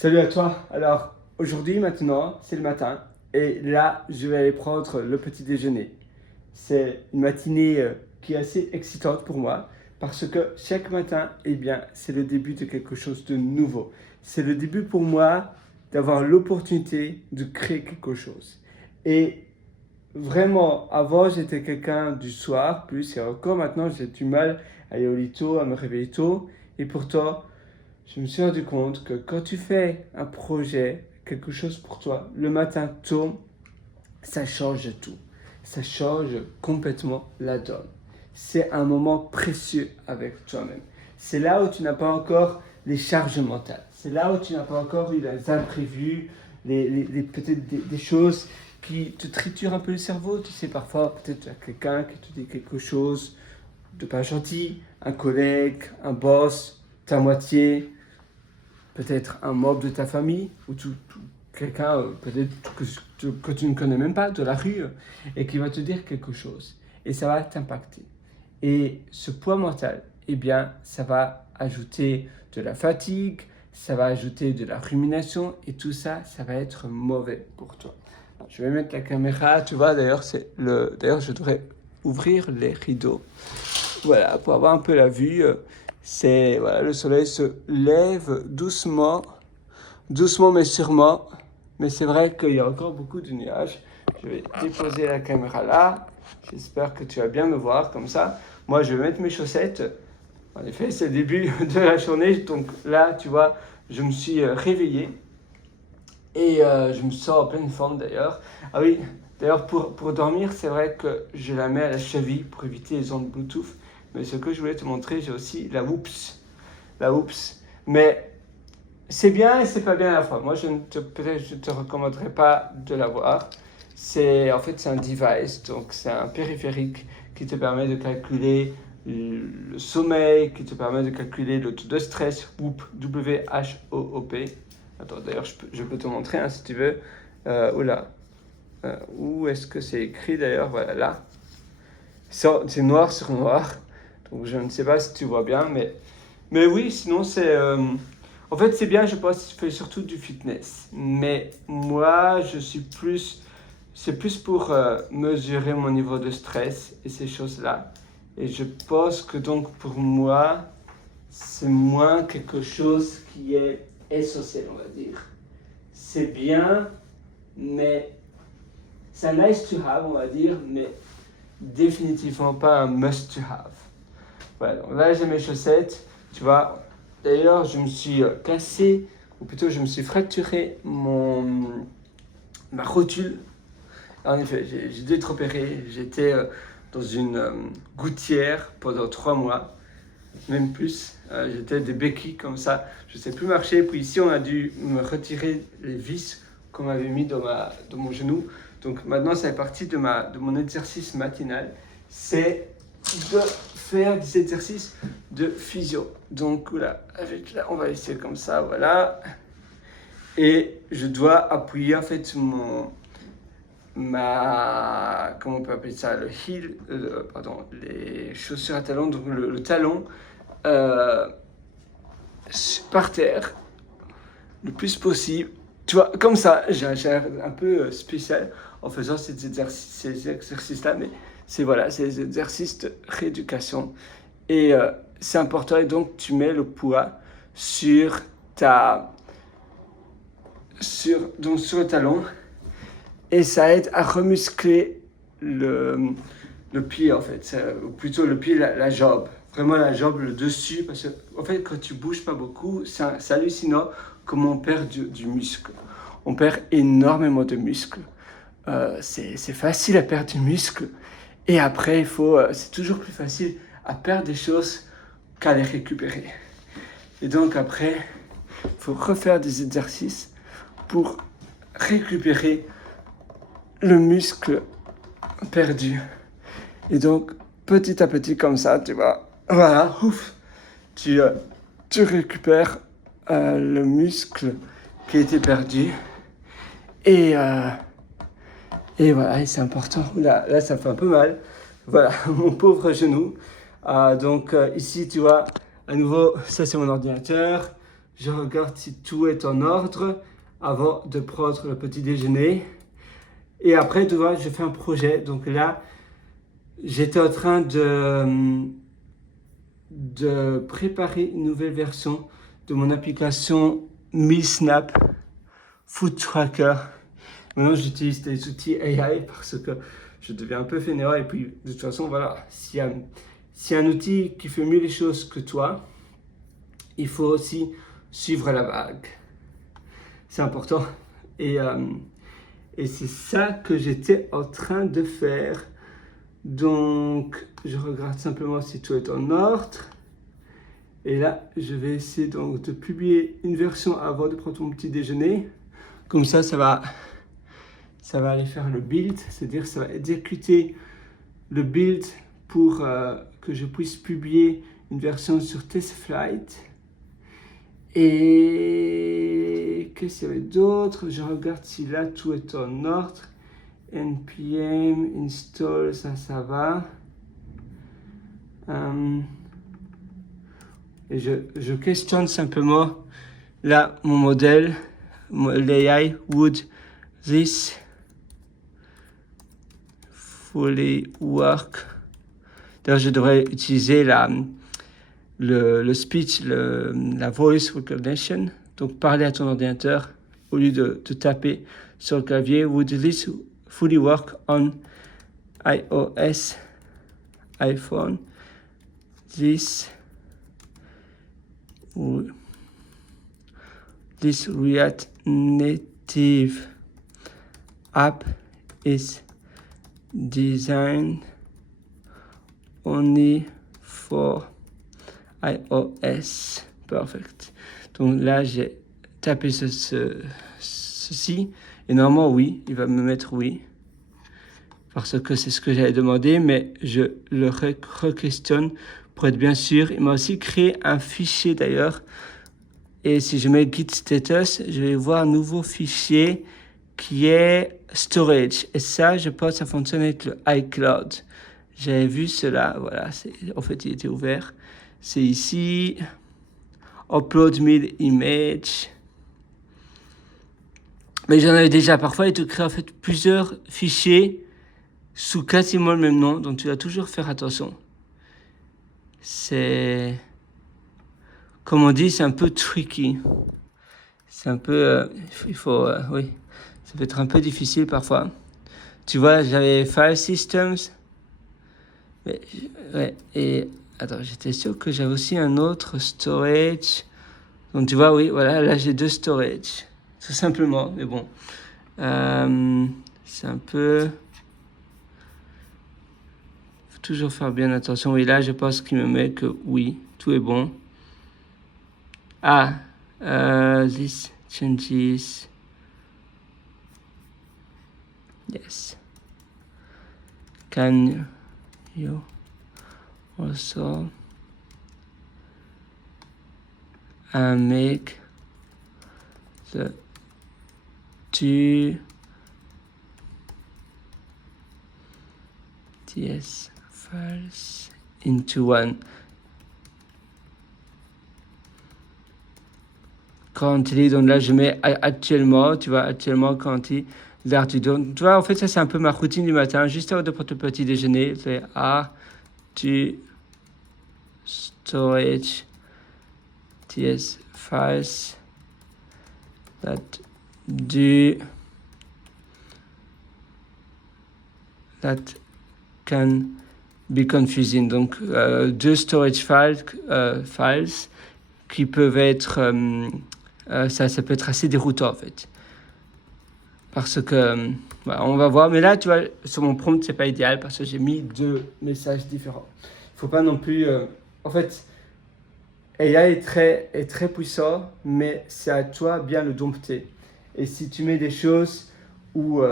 Salut à toi. Alors, aujourd'hui, maintenant, c'est le matin. Et là, je vais aller prendre le petit déjeuner. C'est une matinée qui est assez excitante pour moi. Parce que chaque matin, eh bien, c'est le début de quelque chose de nouveau. C'est le début pour moi d'avoir l'opportunité de créer quelque chose. Et vraiment, avant, j'étais quelqu'un du soir, plus, et encore maintenant, j'ai du mal à aller au lit tôt, à me réveiller tôt. Et pourtant, je me suis rendu compte que quand tu fais un projet, quelque chose pour toi, le matin tôt, ça change tout. Ça change complètement la donne. C'est un moment précieux avec toi-même. C'est là où tu n'as pas encore les charges mentales. C'est là où tu n'as pas encore eu les imprévus, peut-être des choses qui te triturent un peu le cerveau. Tu sais, parfois, peut-être tu as quelqu'un qui te dit quelque chose de pas gentil, un collègue, un boss, ta moitié, peut-être un membre de ta famille, ou quelqu'un peut-être que tu ne connais même pas, de la rue, et qui va te dire quelque chose. Et ça va t'impacter. Et ce poids mental, eh bien, ça va ajouter de la fatigue, ça va ajouter de la rumination, et tout ça, ça va être mauvais pour toi. Alors, je vais mettre la caméra, tu vois, d'ailleurs, d'ailleurs, je devrais ouvrir les rideaux. Voilà, pour avoir un peu la vue. Voilà, le soleil se lève doucement, doucement mais sûrement. Mais c'est vrai qu'il y a encore beaucoup de nuages. Je vais déposer la caméra là. J'espère que tu vas bien me voir comme ça. Moi, je vais mettre mes chaussettes. En effet, c'est le début de la journée. Donc là, tu vois, je me suis réveillé. Et je me sens en pleine forme d'ailleurs. Ah oui, d'ailleurs, pour dormir, c'est vrai que je la mets à la cheville pour éviter les ondes Bluetooth. Mais ce que je voulais te montrer, j'ai aussi la Whoops. La Whoops. Mais c'est bien et c'est pas bien à la fois. Moi, peut-être je te recommanderais pas de l'avoir. En fait, c'est un device, donc c'est un périphérique qui te permet de calculer le sommeil, qui te permet de calculer le taux de stress, Whoop, W-H-O-O-P. Attends, d'ailleurs, je peux te montrer si tu veux. Où est-ce que c'est écrit d'ailleurs? Voilà, là. C'est noir sur noir. Donc je ne sais pas si tu vois bien, mais oui, sinon c'est... En fait, c'est bien, je pense que tu fais surtout du fitness. Mais moi, c'est plus pour mesurer mon niveau de stress et ces choses-là. Et je pense que donc pour moi, c'est moins quelque chose qui est essentiel, on va dire. C'est bien, mais c'est un nice to have, on va dire, mais définitivement pas un must to have. Voilà, donc là j'ai mes chaussettes, tu vois. D'ailleurs, je me suis cassé, ou plutôt je me suis fracturé ma rotule. En effet, j'ai dû être opéré. J'étais dans une gouttière pendant 3 mois, même plus. J'étais des béquilles comme ça. Je ne sais plus marcher. Puis ici, on a dû me retirer les vis qu'on m'avait mis dans mon genou. Donc maintenant, ça fait partie de mon exercice matinal. C'est de faire des exercices de physio. Donc là, on va essayer comme ça, voilà. Et je dois appuyer en fait comment on peut appeler ça, le heel, les chaussures à talons, donc le talon par terre le plus possible. Tu vois, comme ça, j'ai un peu spécial en faisant ces exercices-là, mais c'est des exercices de rééducation. Et c'est important, et donc tu mets le poids sur le talon, et ça aide à remuscler le pied en fait, ou plutôt le pied, la jambe. Vraiment la jambe, le dessus, parce que en fait quand tu bouges pas beaucoup, c'est hallucinant comment on perd du muscle. On perd énormément de muscle. C'est facile à perdre du muscle, et après c'est toujours plus facile à perdre des choses qu'à les récupérer. Et donc après, il faut refaire des exercices pour récupérer le muscle perdu. Et donc, petit à petit, comme ça, tu vois, voilà, ouf, tu récupères le muscle qui a été perdu. Et voilà, et c'est important. Là, ça fait un peu mal. Voilà, mon pauvre genou. Donc, ici, tu vois, à nouveau, ça, c'est mon ordinateur. je regarde si tout est en ordre avant de prendre le petit déjeuner. Et après, tu vois, je fais un projet. Donc là, j'étais en train de préparer une nouvelle version de mon application MealSnap Food Tracker. Maintenant, j'utilise des outils AI parce que je deviens un peu fainéant. Et puis, de toute façon, voilà, s'il y a un outil qui fait mieux les choses que toi, il faut aussi suivre la vague. C'est important. Et c'est ça que j'étais en train de faire. Donc, je regarde simplement si tout est en ordre. Et là, je vais essayer donc de publier une version avant de prendre mon petit déjeuner. Comme ça va aller faire le build, c'est-à-dire ça va exécuter le build pour que je puisse publier une version sur TestFlight. Et qu'est-ce qu'il y avait d'autre? Je regarde si là tout est en ordre. npm install, ça va. Et je questionne simplement là mon modèle, l'AI, would this fully work? D'ailleurs, je devrais utiliser le speech, la voice recognition, donc parler à ton ordinateur au lieu de taper sur le clavier. Would this fully work on iOS, iPhone? This React Native app is designed only for iOS. Perfect. Donc là, j'ai tapé ceci. Et normalement, oui, il va me mettre oui. Parce que c'est ce que j'avais demandé, mais je le re-questionne pour être bien sûr. Il m'a aussi créé un fichier d'ailleurs. Et si je mets git status, je vais voir un nouveau fichier qui est storage. Et ça, je pense que ça fonctionne avec le iCloud. J'avais vu cela, voilà, en fait, il était ouvert. C'est ici, upload meal image. Mais j'en avais déjà. Parfois, il te crée en fait plusieurs fichiers sous quasiment le même nom. Donc, tu dois toujours faire attention. C'est, comme on dit, c'est un peu tricky. C'est un peu, il faut, oui, ça peut être un peu difficile parfois. Tu vois, j'avais File Systems. Mais, ouais, et attends, j'étais sûr que j'avais aussi un autre storage. Donc tu vois, oui, voilà, là j'ai 2 storage. Tout simplement, mais bon. C'est un peu... Faut toujours faire bien attention. Oui, là je pense qu'il me met que oui, tout est bon. Ah, this changes. Yes. Can you also make the 2 TS files into one? Currently, donc là je mets actuellement, tu vois, actuellement currently, there to do. Tu vois, en fait, ça c'est un peu ma routine du matin, juste avant de prendre le petit déjeuner, c'est to storage TS files that can be confusing. Donc, 2 storage files qui peuvent être, ça peut être assez déroutant en fait. Parce que, voilà, on va voir. Mais là, tu vois, sur mon prompt, c'est pas idéal parce que j'ai mis 2 messages différents. Il faut pas non plus, en fait, AI est très puissant, mais c'est à toi bien le dompter. Et si tu mets des choses où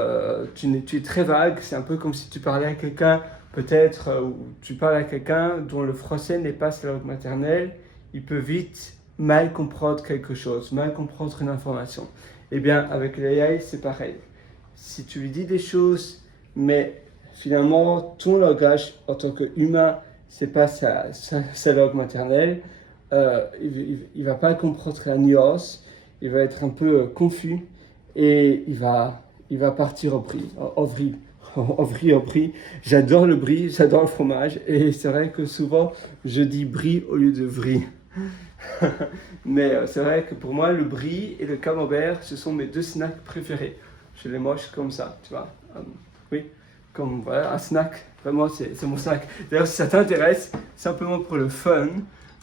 tu es très vague, c'est un peu comme si tu parlais à quelqu'un, peut-être, où tu parles à quelqu'un dont le français n'est pas sa langue maternelle, il peut vite mal comprendre quelque chose, mal comprendre une information. Eh bien, avec l'AI, c'est pareil. Si tu lui dis des choses, mais finalement, ton langage en tant qu'humain, c'est pas sa langue maternelle, il va pas comprendre la nuance, il va être un peu confus et il va partir au vrille. Au brie. J'adore le brie, j'adore le fromage et c'est vrai que souvent je dis brie au lieu de vrille. Mais c'est vrai que pour moi le brie et le camembert ce sont mes deux snacks préférés. Je les mange comme ça, tu vois. Oui, comme voilà, un snack, vraiment c'est mon snack. D'ailleurs si ça t'intéresse, simplement pour le fun,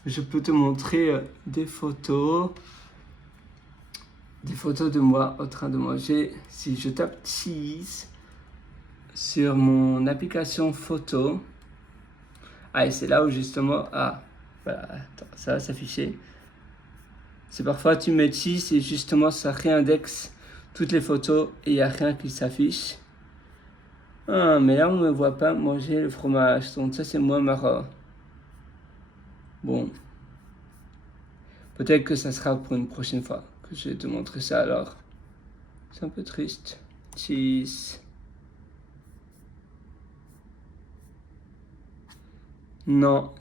je peux te montrer des photos de moi en train de manger. Si je tape cheese sur mon application photo, et c'est là où justement, voilà, attends, ça va s'afficher. C'est parfois tu mets cheese et justement ça réindexe toutes les photos et il n'y a rien qui s'affiche. Mais là on ne me voit pas manger le fromage, donc ça c'est moins marrant. Bon, peut-être que ça sera pour une prochaine fois que je vais te montrer ça alors. C'est un peu triste. Cheese. Non,